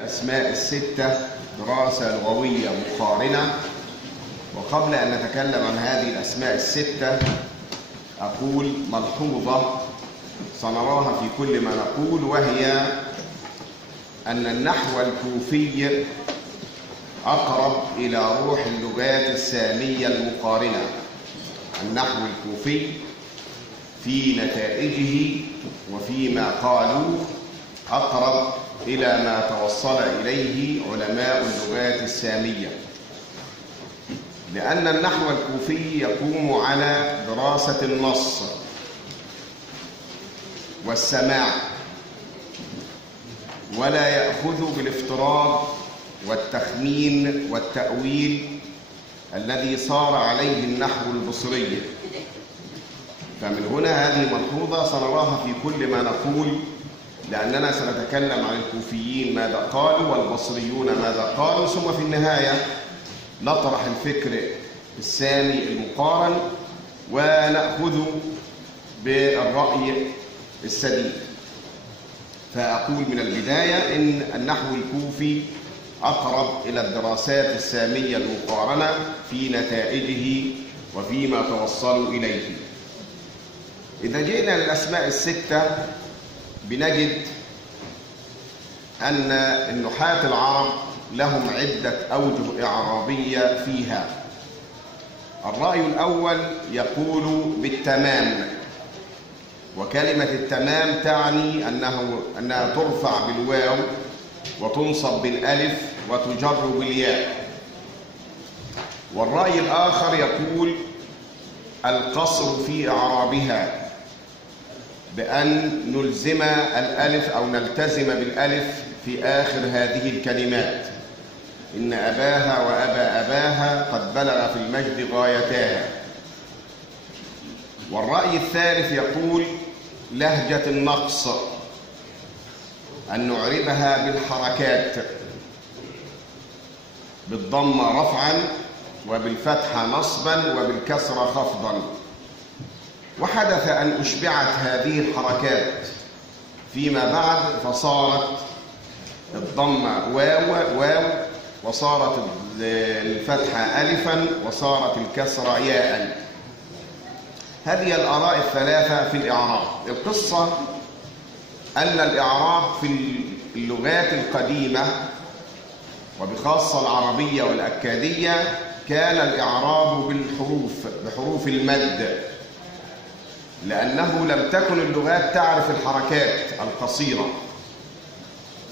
الأسماء الستة دراسة لغوية مقارنة. وقبل أن نتكلم عن هذه الأسماء الستة أقول ملحوظة سنراها في كل ما نقول، وهي أن النحو الكوفي أقرب إلى روح اللغات السامية المقارنة. النحو الكوفي في نتائجه وفيما قالوه أقرب إلى ما توصل إليه علماء اللغات السامية، لأن النحو الكوفي يقوم على دراسة النص والسماع، ولا يأخذ بالافتراض والتخمين والتأويل الذي صار عليه النحو البصري. فمن هنا هذه ملحوظة سنراها في كل ما نقول، لأننا سنتكلم عن الكوفيين ماذا قالوا والبصريون ماذا قالوا، ثم في النهاية نطرح الفكر السامي المقارن ونأخذ بالرأي السديد. فأقول من البداية إن النحو الكوفي أقرب إلى الدراسات السامية المقارنة في نتائجه وفيما توصلوا إليه. إذا جئنا للأسماء الستة بنجد أن النحاة العرب لهم عدة أوجه إعرابية فيها. الرأي الأول يقول بالتمام، وكلمة التمام تعني أنها ترفع بالواو وتنصب بالألف وتجر بالياء. والرأي الآخر يقول القصر في إعرابها، بأن نلزم الألف أو نلتزم بالألف في آخر هذه الكلمات: إن أباها وأبا أباها قد بلغ في المجد غايتاها. والرأي الثالث يقول لهجة النقص، أن نعربها بالحركات، بالضم رفعا وبالفتحة نصبا وبالكسرة خفضا. وحدث أن أشبعت هذه الحركات فيما بعد فصارت الضم واو وصارت الفتحة ألفا وصارت الكسرة ياء. هذه الآراء الثلاثة في الإعراب. القصة أن الإعراب في اللغات القديمة وبخاصة العربية والأكادية كان الإعراب بحروف المد، لأنه لم تكن اللغات تعرف الحركات القصيرة،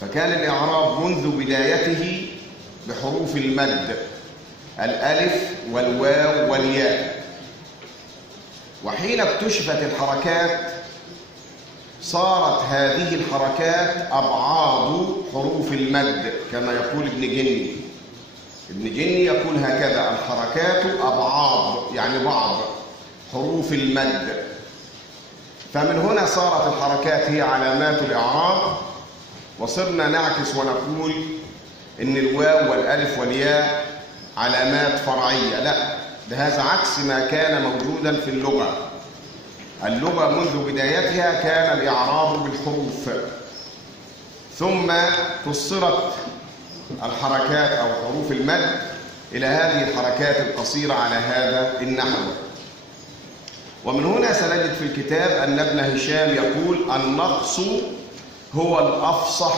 فكان الإعراب منذ بدايته بحروف المد: الألف والواو والياء. وحين اكتشفت الحركات صارت هذه الحركات أبعاض حروف المد، كما يقول ابن جني. ابن جني يقول هكذا: الحركات أبعاض، يعني بعض حروف المد. فمن هنا صارت الحركات هي علامات الإعراب، وصرنا نعكس ونقول إن الواو والألف والياء علامات فرعية. لا، هذا عكس ما كان موجودا في اللغة. اللغة منذ بدايتها كان الإعراب بالحروف، ثم فسرت الحركات أو حروف المد إلى هذه الحركات القصيرة على هذا النحو. ومن هنا سنجد في الكتاب أن ابن هشام يقول النقص هو الأفصح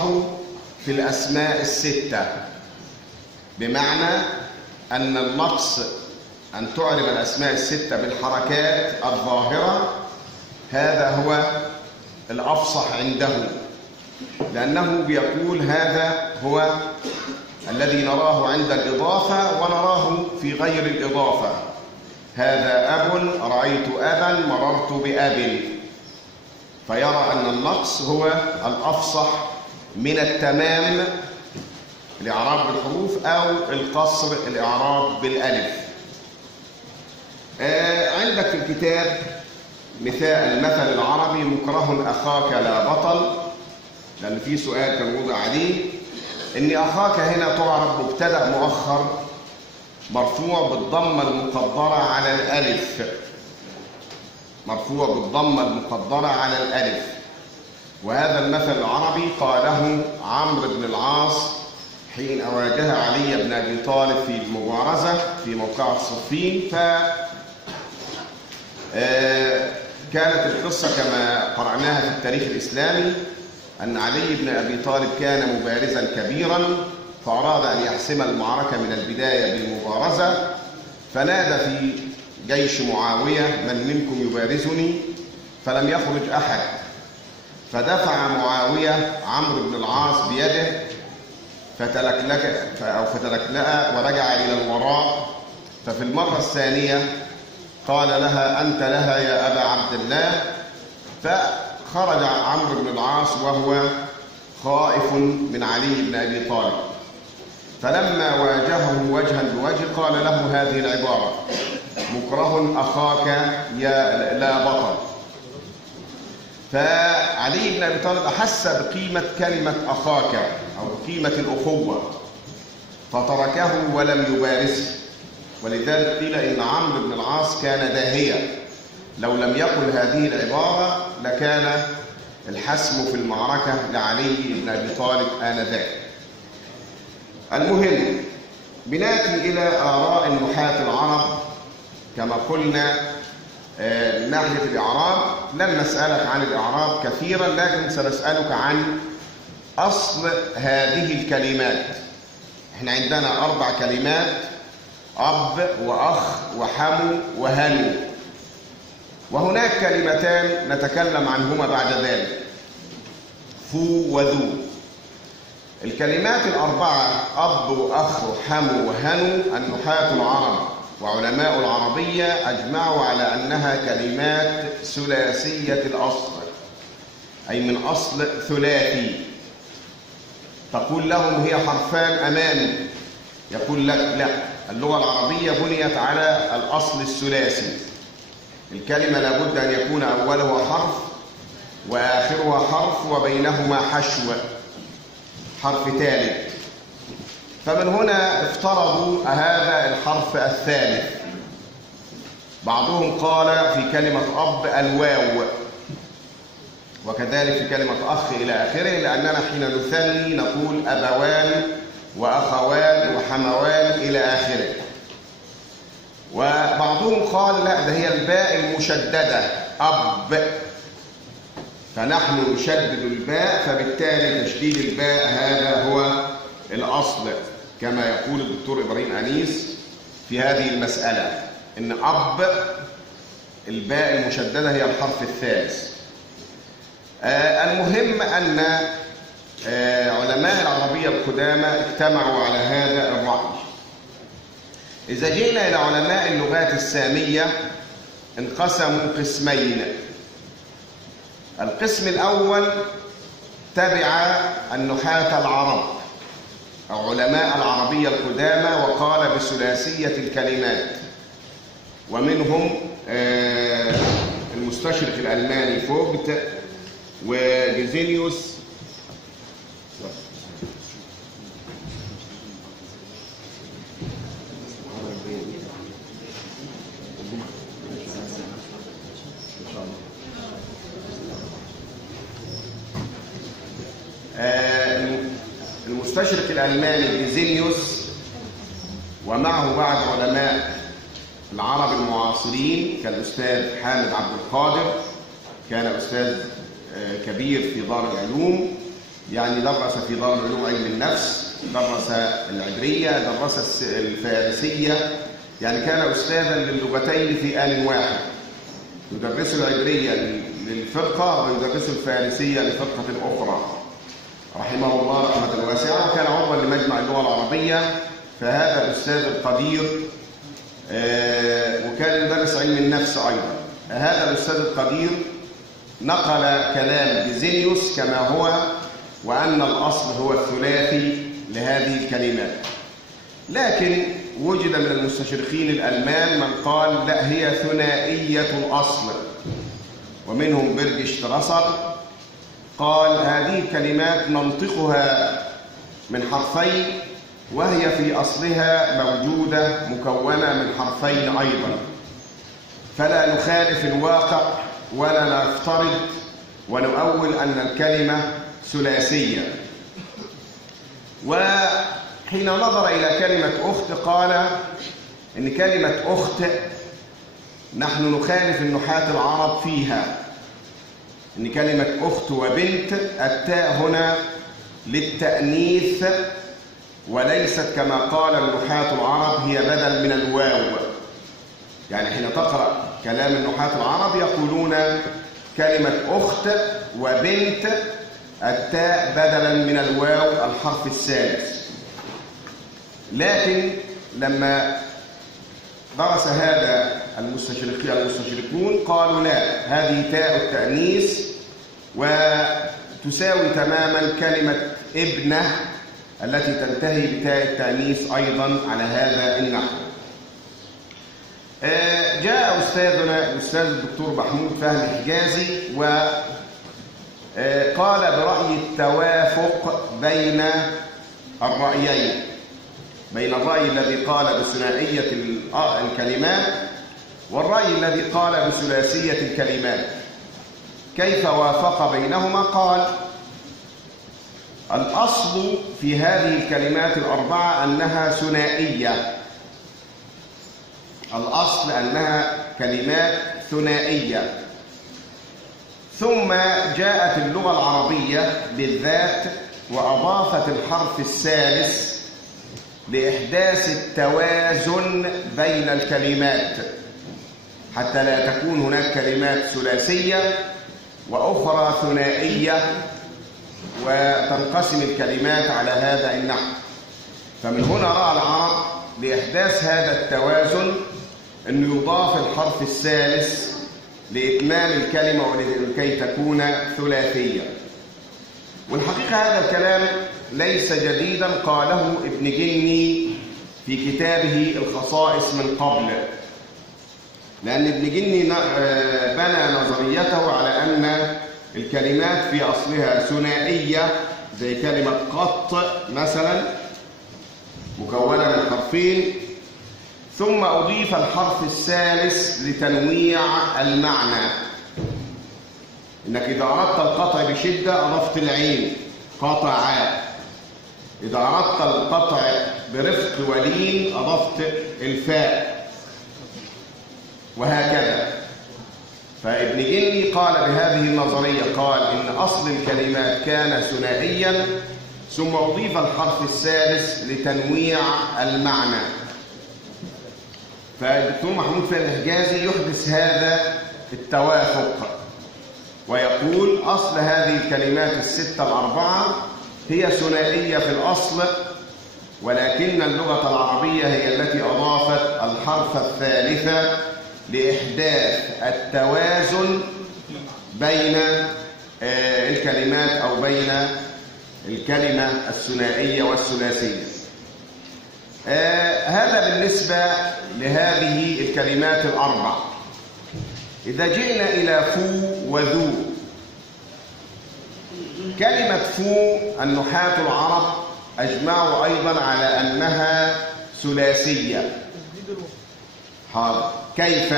في الأسماء الستة، بمعنى أن النقص أن تعرب الأسماء الستة بالحركات الظاهرة هذا هو الأفصح عنده، لأنه بيقول هذا هو الذي نراه عند الإضافة ونراه في غير الإضافة. هذا أب، رأيت أبا، مررت بأب. فيرى أن النقص هو الأفصح من التمام الإعراب بالحروف، أو القصر الإعراب بالألف. عندك في الكتاب المثل العربي: مكره أخاك لا بطل، لأن في سؤال كان وضع عليه إن أخاك هنا تعرب مبتدأ مؤخر مرفوع بالضمة المقدرة على الألف، مرفوع بالضمة المقدرة على الألف. وهذا المثل العربي قاله عمرو بن العاص حين واجه علي بن أبي طالب في المبارزة في موقعة صفين. كانت القصة كما قرأناها في التاريخ الإسلامي أن علي بن أبي طالب كان مبارزا كبيرا، فأراد أن يحسم المعركة من البداية بالمبارزة، فنادى في جيش معاوية: من منكم يبارزني؟ فلم يخرج أحد، فدفع معاوية عمرو بن العاص بيده فتلكلك ورجع إلى الوراء. ففي المرة الثانية قال لها: أنت لها يا أبا عبد الله. فخرج عمرو بن العاص وهو خائف من علي بن أبي طالب، فلما واجهه وجها بوجه قال له هذه العبارة: مكره أخاك يا لا بطل. فعلي بن أبي طالب أحس بقيمة كلمة أخاك أو بقيمة الأخوة فتركه ولم يبارزه، ولذلك قيل إن عمرو بن العاص كان داهيا، لو لم يقل هذه العبارة لكان الحسم في المعركة لعلي بن أبي طالب آنذاك. المهم، بناتي إلى آراء النحاة العرب كما قلنا من ناحية الإعراب. لن نسألك عن الإعراب كثيرا، لكن سنسألك عن أصل هذه الكلمات. احنا عندنا 4 كلمات: أب وأخ وحمو وهنو، وهناك كلمتان نتكلم عنهما بعد ذلك: فو وذو. الكلمات ال4 أب وأخ وحمو وهنو النحاة العرب وعلماء العربية أجمعوا على أنها كلمات ثلاثية الأصل، أي من أصل ثلاثي. تقول لهم هي حرفان أمامي، يقول لك لا، اللغة العربية بنيت على الأصل الثلاثي. الكلمة لابد أن يكون أولها حرف وآخرها حرف وبينهما حشو، حرف ثالث. فمن هنا افترضوا هذا الحرف الثالث. بعضهم قال في كلمة أب الواو، وكذلك في كلمة أخ إلى آخره، لأننا حين نثني نقول أبوان وأخوان وحموان إلى آخره. وبعضهم قال لا، ده هي الباء المشددة أب، فنحن نشدد الباء، فبالتالي تشديد الباء هذا هو الأصل، كما يقول الدكتور إبراهيم أنيس في هذه المسألة، إن أب الباء المشددة هي الحرف الثالث. المهم أن علماء العربية القدامى اجتمعوا على هذا الرأي. إذا جئنا إلى علماء اللغات السامية انقسموا قسمين. القسم الأول تبع النحاة العرب أو علماء العربية القدامى وقال بثلاثية الكلمات، ومنهم المستشرق الألماني فوغت وجيزينيوس المستشرق الألماني جيزينيوس، ومعه بعض علماء العرب المعاصرين كالأستاذ حامد عبد القادر، كان أستاذ كبير في دار العلوم، يعني درس في دار العلوم علم النفس، درس العبرية، درس الفارسية، يعني كان أستاذا للغتين في آن واحد، يدرس العبرية للفرقة ويدرس الفارسية لفرقة أخرى، رحمه الله رحمة واسعة، وكان عضوا لمجمع اللغة العربية. فهذا الأستاذ القدير وكان يدرس علم النفس أيضا. هذا الأستاذ القدير نقل كلام جيزينيوس كما هو، وأن الأصل هو الثلاثي لهذه الكلمات. لكن وجد من المستشرقين الألمان من قال لا، هي ثنائية الأصل، ومنهم برجش تراسر قال هذه الكلمات ننطقها من حرفين، وهي في أصلها موجودة مكونة من حرفين أيضا، فلا نخالف الواقع ولا نفترض ونؤول أن الكلمة ثلاثية. حين نظر إلى كلمة أخت قال إن كلمة أخت نحن نخالف النحاة العرب فيها، إن كلمة أخت وبنت التاء هنا للتأنيث وليست كما قال النحاة العرب هي بدل من الواو. يعني حين تقرأ كلام النحاة العرب يقولون كلمة أخت وبنت التاء بدلا من الواو الحرف الثالث. لكن لما درس هذا المستشرقون قالوا لا، هذه تاء التأنيث وتساوي تماما كلمة ابنة التي تنتهي بتاء التأنيث أيضا على هذا النحو. جاء أستاذنا الأستاذ الدكتور محمود فهمي حجازي وقال برأي التوافق بين الرأيين، بين الرأي الذي قال بثنائية الكلمات والرأي الذي قال بثلاثية الكلمات. كيف وافق بينهما؟ قال الأصل في هذه الكلمات الأربعة أنها ثنائية، الأصل أنها كلمات ثنائية، ثم جاءت اللغة العربية بالذات وأضافت الحرف الثالث لإحداث التوازن بين الكلمات حتى لا تكون هناك كلمات ثلاثية وأخرى ثنائية وتنقسم الكلمات على هذا النحو. فمن هنا رأى العرب لإحداث هذا التوازن أن يضاف الحرف الثالث لإتمام الكلمة ولكي تكون ثلاثية. والحقيقة هذا الكلام ليس جديدا، قاله ابن جني في كتابه الخصائص من قبل، لأن ابن جني بنى نظريته على أن الكلمات في أصلها ثنائية زي كلمة قط مثلا مكونة من حرفين، ثم أضيف الحرف الثالث لتنويع المعنى. إنك إذا أردت القطع بشدة أضفت العين قطع، إذا أردت القطع برفق ولين أضفت الفاء، وهكذا. فابن جني قال بهذه النظرية، قال إن أصل الكلمات كان ثنائيا ثم أضيف الحرف الثالث لتنويع المعنى. فالدكتور محمود فهمي حجازي يحدث هذا التوافق ويقول أصل هذه الكلمات الستة الأربعة هي ثنائية في الأصل، ولكن اللغة العربية هي التي أضافت الحرف الثالث لإحداث التوازن بين الكلمات أو بين الكلمة الثنائية والثلاثية. هذا بالنسبة لهذه الكلمات الأربع. إذا جئنا إلى فو وذو، كلمة فو النحاة العرب أجمعوا أيضا على أنها ثلاثية. حاضر. كيف؟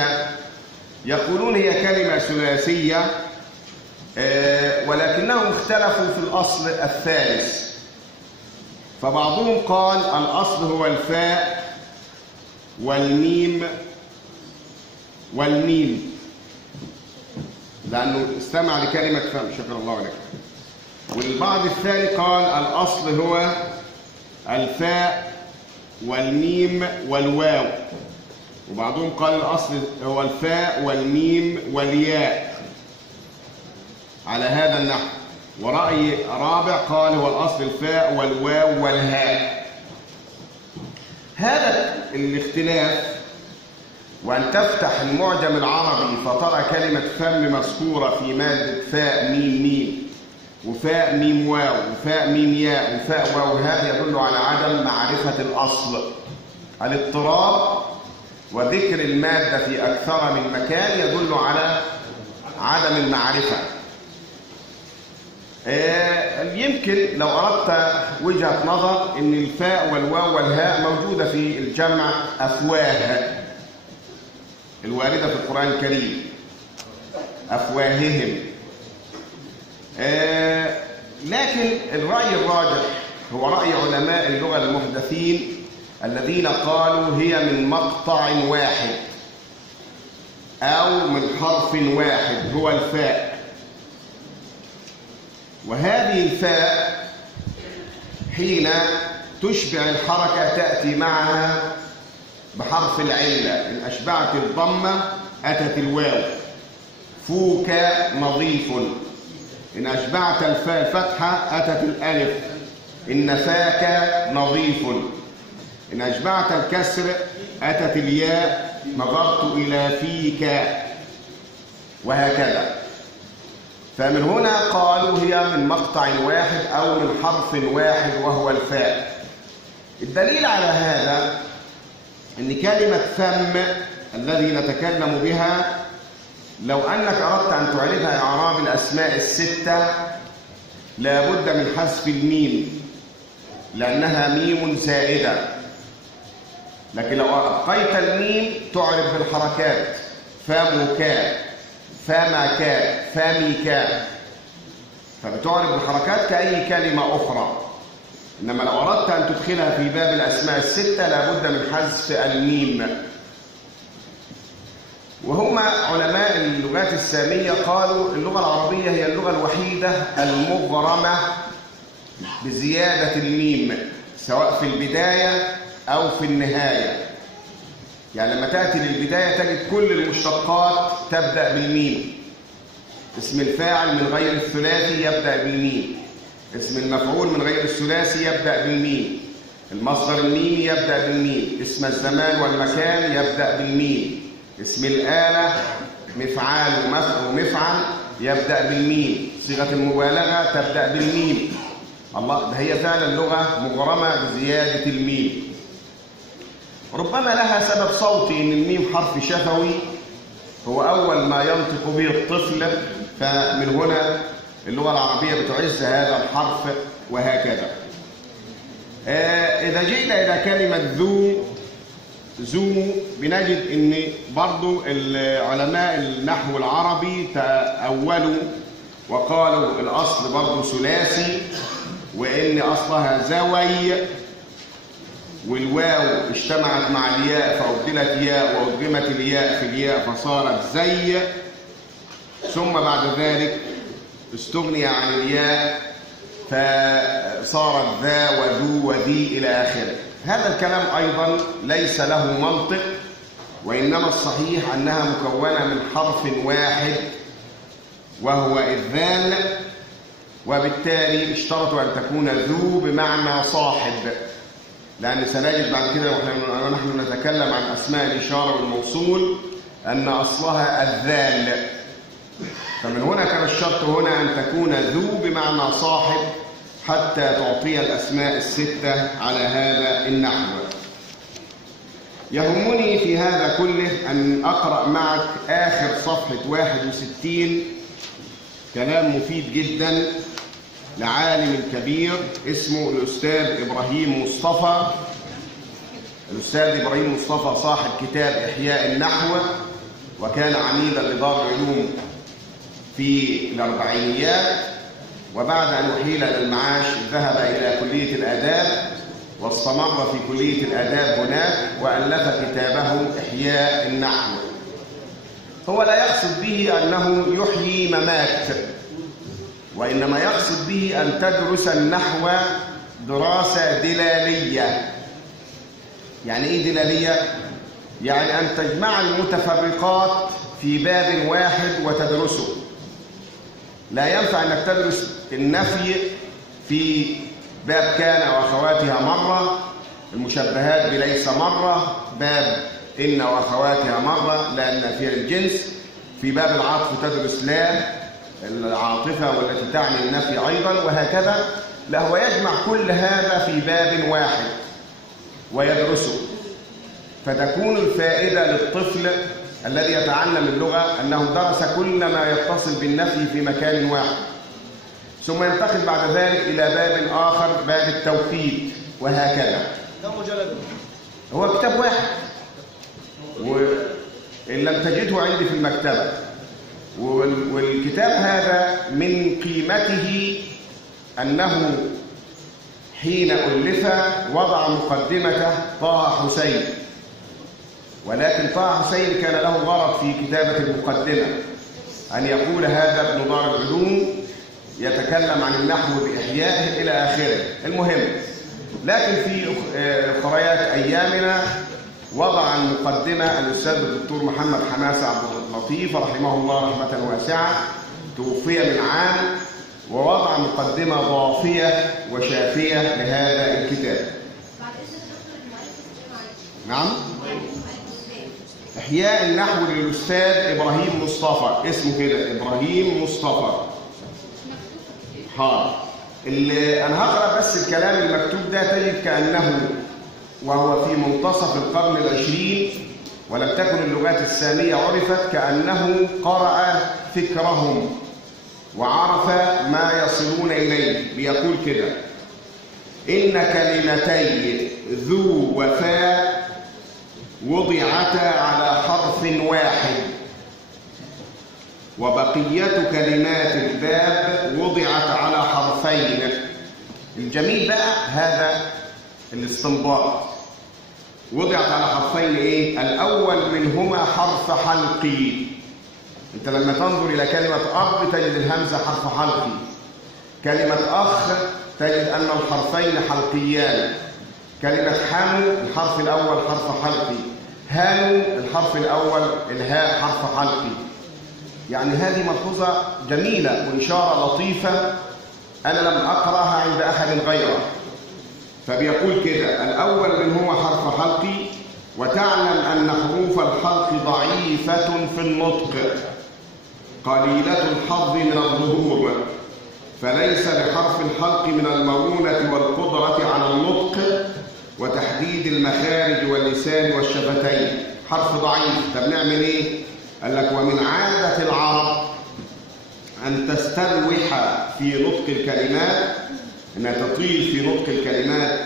يقولون هي كلمة ثلاثية ولكنهم اختلفوا في الأصل الثالث. فبعضهم قال الأصل هو الفاء والميم لأنه استمع لكلمة فم، شكر الله لك. والبعض الثاني قال الأصل هو الفاء والميم والواو، وبعضهم قال الأصل هو الفاء والميم والياء على هذا النحو. ورأي رابع قال هو الأصل الفاء والواو والهاء. هذا الاختلاف، وأن تفتح المعجم العربي فترى كلمة فم مذكورة في مادة فاء ميم ميم وفاء ميم واو وفاء ميم ياء وفاء واو هاء، يدل على عدم معرفة الأصل. الاضطراب وذكر المادة في أكثر من مكان يدل على عدم المعرفة. يمكن لو أردت وجهة نظر أن الفاء والواو والهاء موجودة في الجمع أفواه الواردة في القرآن الكريم، أفواههم. لكن الرأي الراجح هو رأي علماء اللغة المحدثين الذين قالوا هي من مقطع واحد أو من حرف واحد هو الفاء. وهذه الفاء حين تشبع الحركة تأتي معها بحرف العلة. إن أشبعت الضمة أتت الواو. فوك نظيف. إن أشبعت الفتحة أتت الألف. إن فاك نظيف. إن أشبعت الكسر أتت الياء. نظرت إلى فيك، وهكذا. فمن هنا قالوا هي من مقطع واحد أو من حرف واحد وهو الفاء. الدليل على هذا أن كلمة فم الذي نتكلم بها لو أنك أردت أن تعربها إعراب الأسماء الستة لابد من حذف الميم لأنها ميم زائدة. لكن لو أبقيت الميم تعرب بالحركات: فمك، فمك، فمك، فبتعرب بالحركات كأي كلمة أخرى. إنما لو أردت أن تدخلها في باب الأسماء الستة لابد من حذف الميم. وهم علماء اللغات السامية قالوا اللغة العربية هي اللغة الوحيدة المغرمة بزيادة الميم سواء في البداية أو في النهاية. يعني لما تأتي للبداية تجد كل المشتقات تبدأ بالميم. اسم الفاعل من غير الثلاثي يبدأ بالميم. اسم المفعول من غير الثلاثي يبدأ بالميم. المصدر الميمي يبدأ بالميم. اسم الزمان والمكان يبدأ بالميم. اسم الآلة مفعال ومفعل يبدأ بالميم. صيغة المبالغة تبدأ بالميم. الله، ده هي فعلا لغة مغرمة بزيادة الميم. ربما لها سبب صوتي إن الميم حرف شفوي هو أول ما ينطق به الطفل، فمن هنا اللغة العربية بتعز هذا الحرف وهكذا. إذا جئنا إلى كلمة ذو بنجد إن برضو علماء النحو العربي تأولوا وقالوا الأصل برضو ثلاثي وإن أصلها زوي، والواو اجتمعت مع الياء فأبدلت ياء وأدغمت الياء في الياء فصارت زي، ثم بعد ذلك استغني عن الياء فصارت ذا وذو وذي إلى آخره. هذا الكلام أيضا ليس له منطق، وإنما الصحيح أنها مكونة من حرف واحد وهو الذال، وبالتالي اشترطوا أن تكون ذو بمعنى صاحب، لأن سنجد بعد كده ونحن نتكلم عن أسماء الإشارة والموصول أن أصلها الذال. فمن هنا كان الشرط هنا أن تكون ذو بمعنى صاحب حتى تعطي الأسماء الستة على هذا النحو. يهمني في هذا كله أن أقرأ معك آخر صفحة 61 كلام مفيد جدا لعالم كبير اسمه الأستاذ إبراهيم مصطفى. الأستاذ إبراهيم مصطفى صاحب كتاب إحياء النحو، وكان عميدا لدار العلوم في الأربعينيات، وبعد أن أحيل للمعاش ذهب إلى كلية الآداب واستمر في كلية الآداب هناك وألف كتابه إحياء النحو. هو لا يقصد به أنه يحيي ممات، وإنما يقصد به أن تدرس النحو دراسة دلالية. يعني إيه دلالية؟ يعني أن تجمع المتفرقات في باب واحد وتدرسه. لا ينفع أنك تدرس النفي في باب كان وأخواتها مرة، المشبهات بليس مرة، باب إن وأخواتها مرة لا النافية للجنس. في باب العطف تدرس لا العاطفة والتي تعني النفي أيضا، وهكذا. لا، هو يجمع كل هذا في باب واحد ويدرسه، فتكون الفائدة للطفل الذي يتعلم اللغة أنه درس كل ما يتصل بالنفي في مكان واحد، ثم ينتقل بعد ذلك إلى باب آخر، باب التوكيد، وهكذا. كم مجلد؟ هو كتاب واحد، وإن لم تجده عندي في المكتبة. والكتاب هذا من قيمته أنه حين ألف وضع مقدمته طه حسين، ولكن طه حسين كان له غرض في كتابة المقدمة أن يقول هذا ابن دار العلوم يتكلم عن النحو بإحيائه إلى آخره. المهم، لكن في أخريات أيامنا وضع المقدمة الأستاذ الدكتور محمد حماسة عبد اللطيف رحمه الله رحمة واسعة، توفي من عام، ووضع مقدمة ضافية وشافية لهذا الكتاب. نعم، إحياء النحو للأستاذ إبراهيم مصطفى، اسمه كده إبراهيم مصطفى. حاضر. أنا هقرأ بس الكلام المكتوب ده، تجد كأنه وهو في منتصف القرن العشرين ولم تكن اللغات السامية عرفت، كأنه قرأ فكرهم وعرف ما يصلون إليه. بيقول كده: إن كلمتي ذو وفاء وضعتا على حرف واحد، وبقية كلمات الباب وضعت على حرفين. الجميل بقى هذا الاستنباط، وضعت على حرفين إيه؟ الأول منهما حرف حلقي. أنت لما تنظر إلى كلمة أب تجد الهمزة حرف حلقي، كلمة أخ تجد أن الحرفين حلقيان، كلمة حمو الحرف الأول حرف حلقي، هانو الحرف الأول الهاء حرف حلقي. يعني هذه ملحوظة جميلة وإشارة لطيفة أنا لم أقرأها عند أحد غيره. فبيقول كده: الأول منهما حرف حلقي، وتعلم أن حروف الحلق ضعيفة في النطق قليلة الحظ من الظهور، فليس لحرف الحلق من المرونة والقدرة على النطق وتحديد المخارج واللسان والشفتين. حرف ضعيف. طب نعمل ايه؟ قال لك: ومن عادة العرب أن تستلوح في نطق الكلمات، أنها تطيل في نطق الكلمات،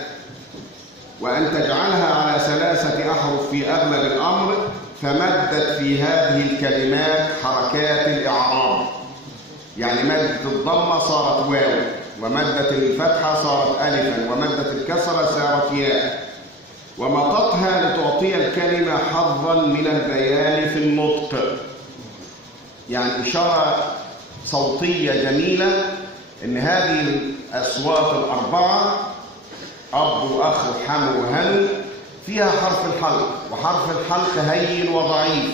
وأن تجعلها على 3 أحرف في أغلب الأمر، فمدت في هذه الكلمات حركات الإعراب. يعني مدت الضمة صارت واو، ومدت الفتحة صارت ألفا، ومدت الكسرة صارت ياء، ومطتها لتعطي الكلمة حظا من البيان في النطق. يعني إشارة صوتية جميلة إن هذه الأصوات الأربعة أب وأخ وحم وهن فيها حرف الحلق، وحرف الحلق هين وضعيف،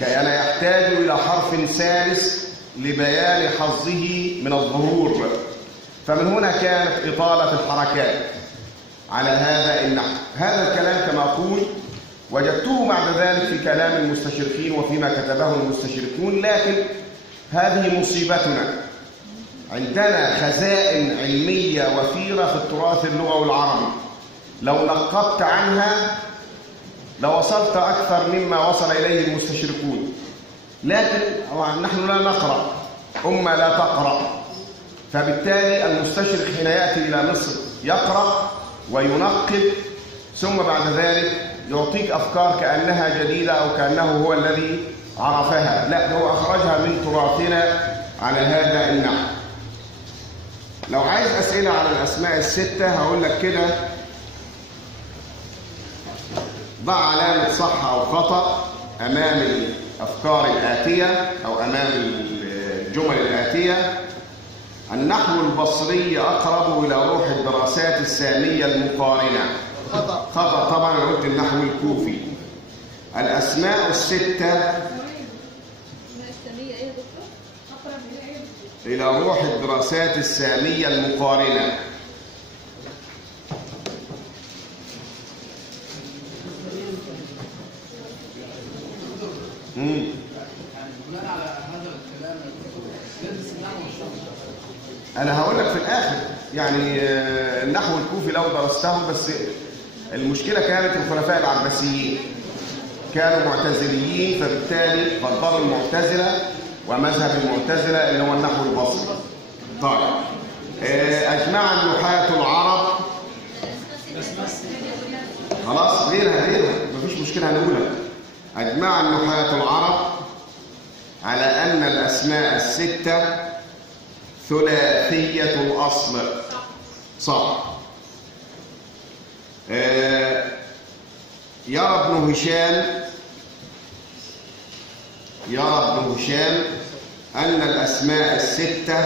كأن يحتاج إلى حرف ثالث لبيان حظه من الظهور. فمن هنا كانت إطالة الحركات على هذا النحو. هذا الكلام كما أقول وجدته بعد ذلك في كلام المستشرقين وفيما كتبه المستشرقون، لكن هذه مصيبتنا. عندنا خزائن علمية وفيرة في التراث اللغوي العربي، لو نقبت عنها لوصلت أكثر مما وصل إليه المستشرقون، لكن نحن لا نقرأ، أمة لا تقرأ. فبالتالي المستشرق حين يأتي إلى مصر يقرأ وينقب، ثم بعد ذلك يعطيك أفكار كأنها جديدة أو كأنه هو الذي عرفها. لا، هو أخرجها من تراثنا على هذا النحو. لو عايز أسئلة على الأسماء الستة هقول لك كده: ضع علامة صح أو خطأ أمام الأفكار الآتية أو أمام الجمل الآتية. النحو البصري أقرب إلى روح الدراسات السامية المقارنة. خطأ طبعا، أنا قلت النحو الكوفي. الأسماء الستة إلى روح الدراسات السامية المقارنة. أنا هقول لك في الآخر يعني النحو الكوفي لو درسته، بس المشكلة كانت الخلفاء العباسيين كانوا معتزليين، فبالتالي فضلوا المعتزلة ومذهب المعتزلة اللي هو النحو البصري. طيب، أجمع النحاة العرب، خلاص غيرها مفيش مشكلة هنقولها. أجمع النحاة العرب على أن الأسماء الستة ثلاثية الأصل. صح. يرى ابن هشام أن الأسماء الستة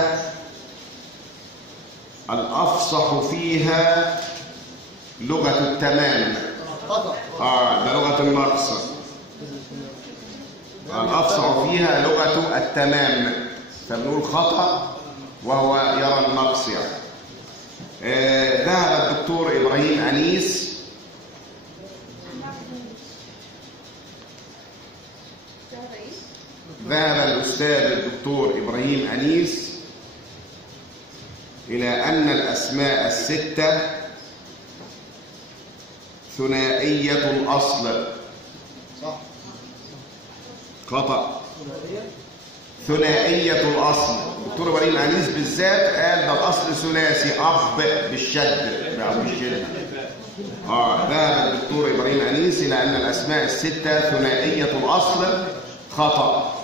الأفصح فيها لغة التمام. ده لغة النقص. الأفصح فيها لغة التمام، فبنقول خطأ وهو يرى النقص يعني. ذهب الدكتور إبراهيم أنيس ذهب الأستاذ الدكتور إبراهيم أنيس إلى أن الأسماء الستة ثنائية الأصل. خطأ. ثنائية الأصل. الدكتور إبراهيم أنيس بالذات قال ده الأصل ثلاثي، أب بالشد أو بالشدة. ذهب الدكتور إبراهيم أنيس إلى أن الأسماء الستة ثنائية الأصل. خطأ.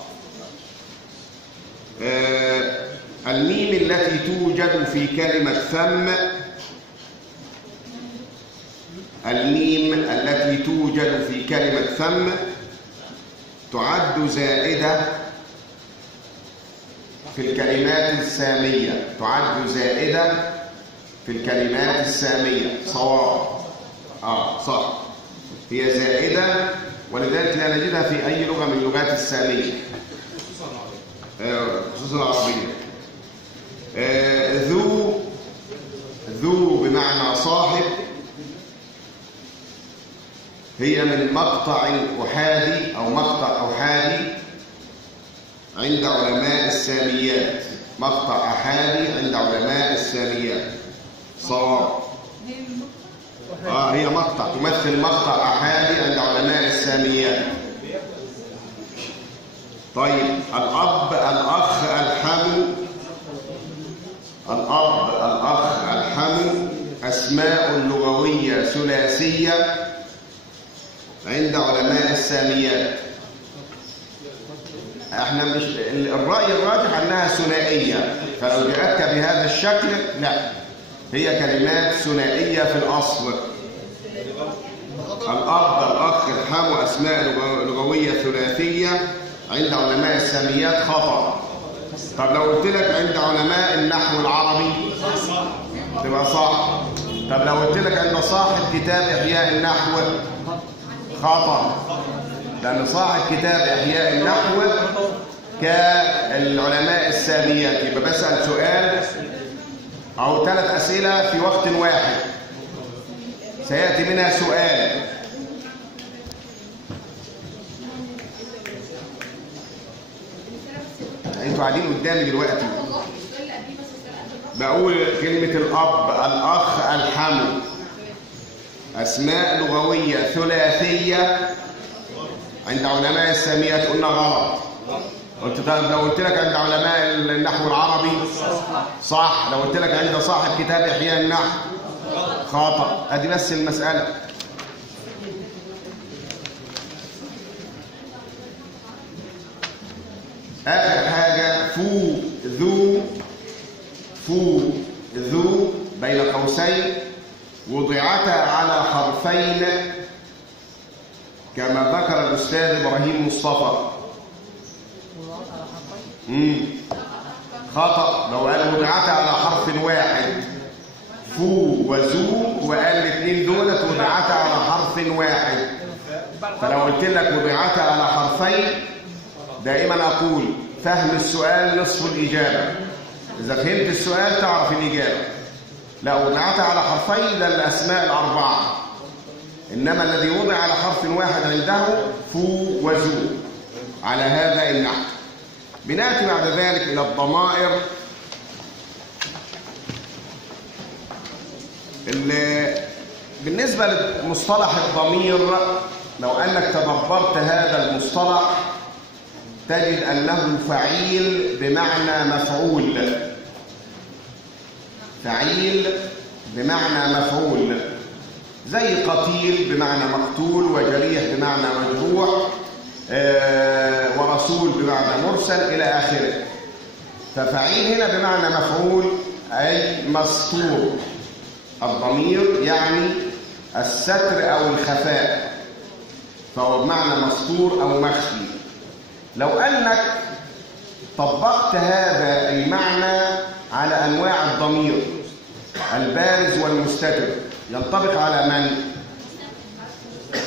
الميم التي توجد في كلمة ثم، الميم التي توجد في كلمة ثم تعد زائدة في الكلمات السامية. تعد زائدة في الكلمات السامية. صواب. صح، هي زائدة، ولذلك لا نجدها في أي لغة من اللغات السامية خصوصا العربية. ذو بمعنى صاحب، هي من مقطع أحادي أو مقطع أحادي عند علماء الساميات. مقطع أحادي عند علماء الساميات. صواب. هي مقطع، تمثل مقطع أحادي عند علماء الساميات. طيب، الأب، الأخ، الحمو. الأب، الأخ، الحمو أسماء لغوية ثلاثية عند علماء الساميات. احنا مش الرأي الراجح أنها ثنائية، فلو جاءتك بهذا الشكل لا، هي كلمات ثنائية في الأصل. الأب، الأخ، الحمو أسماء لغوية ثلاثية عند علماء الساميات. خطأ. طب لو قلت لك عند علماء النحو العربي تبقى صح. طب لو قلت لك عند صاحب كتاب إحياء النحو خطأ، لأن صاحب كتاب إحياء النحو كالعلماء الساميات. يبقى بسأل سؤال أو 3 أسئلة في وقت واحد، سيأتي منها سؤال. انتوا قاعدين قدامي دلوقتي، بقول كلمة الأب، الأخ، الحمو أسماء لغوية ثلاثية عند علماء الساميات. قلنا غلط. لو قلت لك عند علماء النحو العربي صح. لو قلت لك عند صاحب كتاب إحياء النحو خطأ. أدي بس المسألة. آخر حاجة ذو بين قوسين وضعتا على حرفين كما ذكر الأستاذ إبراهيم مصطفى. خطأ. لو قال وضعتا على حرف واحد، فو وذو، وقال الاثنين دولت وضعتا على حرف واحد. فلو قلت لك وضعتا على حرفين، دائما أقول فهم السؤال نصف الإجابة. إذا فهمت السؤال تعرف الإجابة. لا، وضعت على حرفين ده الأسماء الأربعة، إنما الذي وضع على حرف واحد عنده فو وذو على هذا النحو. بنأتي بعد ذلك إلى الضمائر. بالنسبة لمصطلح الضمير، لو أنك تدبرت هذا المصطلح تجد أنه فعيل بمعنى مفعول. فعيل بمعنى مفعول، زي قتيل بمعنى مقتول، وجريح بمعنى مجروح، ورسول بمعنى مرسل إلى آخره. ففعيل هنا بمعنى مفعول أي مستور. الضمير يعني الستر أو الخفاء، فهو بمعنى مستور أو مخفي. لو أنك طبقت هذا المعنى على أنواع الضمير البارز والمستتر، ينطبق على من؟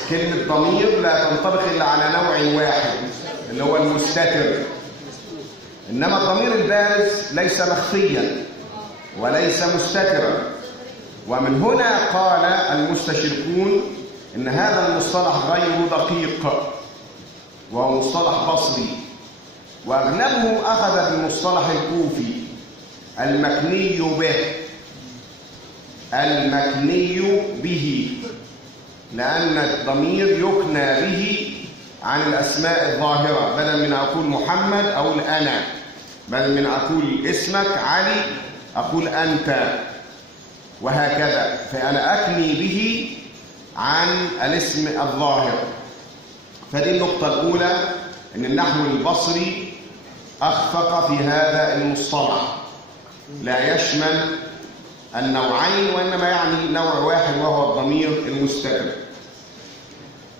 كلمة ضمير لا تنطبق إلا على نوع واحد اللي هو المستتر، إنما الضمير البارز ليس مخفيا وليس مستترا. ومن هنا قال المستشرقون إن هذا المصطلح غير دقيق، وهو مصطلح بصري، وأغلبهم أخذ بالمصطلح الكوفي المكني به، المكني به، لأن الضمير يكنى به عن الأسماء الظاهرة، بدل من أقول محمد أقول أنا، بدل من أقول اسمك علي أقول أنت، وهكذا. فأنا أكني به عن الاسم الظاهر. فدي النقطة الأولى، أن النحو البصري أخفق في هذا المصطلح، لا يشمل النوعين وإنما يعني نوع واحد وهو الضمير المستتر.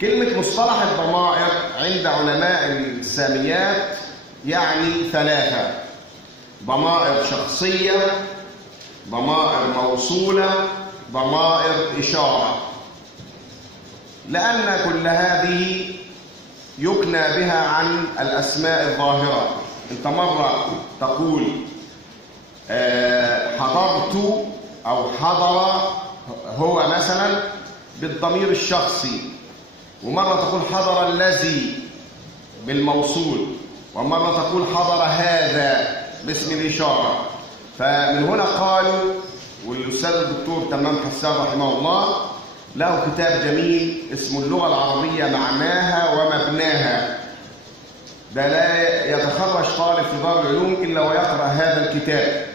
كلمة مصطلح الضمائر عند علماء الساميات يعني ثلاثة: ضمائر شخصية، ضمائر موصولة، ضمائر إشارة، لأن كل هذه يكنى بها عن الأسماء الظاهرة. أنت مرة تقول حضرت أو حضر هو مثلا بالضمير الشخصي، ومرة تقول حضر الذي بالموصول، ومرة تقول حضر هذا باسم الإشارة. فمن هنا قالوا، والأستاذ الدكتور تمام حسان رحمه الله له كتاب جميل اسمه اللغة العربية معناها ومبناها، ده لا يتخرج طالب في دار العلوم إلا ويقرأ هذا الكتاب،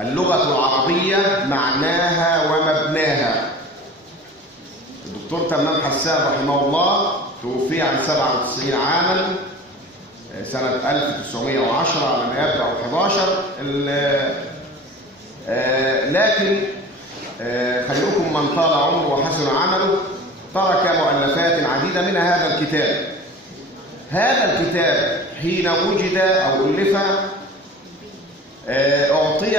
اللغة العربية معناها ومبناها. الدكتور تمام حسان رحمه الله توفي عن 97 عاما سنة 1910 على ما يبدأ 11. لكن خيركم من طال عمره وحسن عمله، ترك مؤلفات عديدة منها هذا الكتاب. هذا الكتاب حين وجد أو ألف أعطي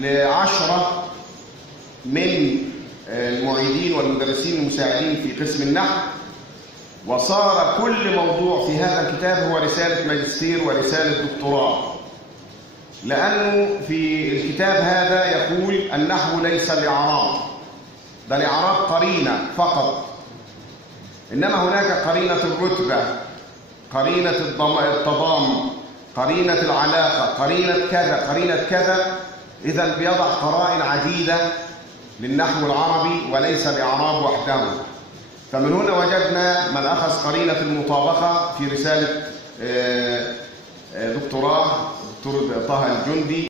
ل10 من المعيدين والمدرسين المساعدين في قسم النحو، وصار كل موضوع في هذا الكتاب هو رسالة ماجستير ورسالة دكتوراه، لأنه في الكتاب هذا يقول النحو ليس الإعراب، ده الإعراب قرينة فقط، إنما هناك قرينة الرتبة، قرينة التضامن، قرينة العلاقة، قرينة كذا، قرينة كذا. إذن بيضع قرائن عديدة للنحو العربي وليس الإعراب وحده. فمن هنا وجدنا من أخذ قرينة المطابقة في رسالة دكتوراه دكتور طه الجندي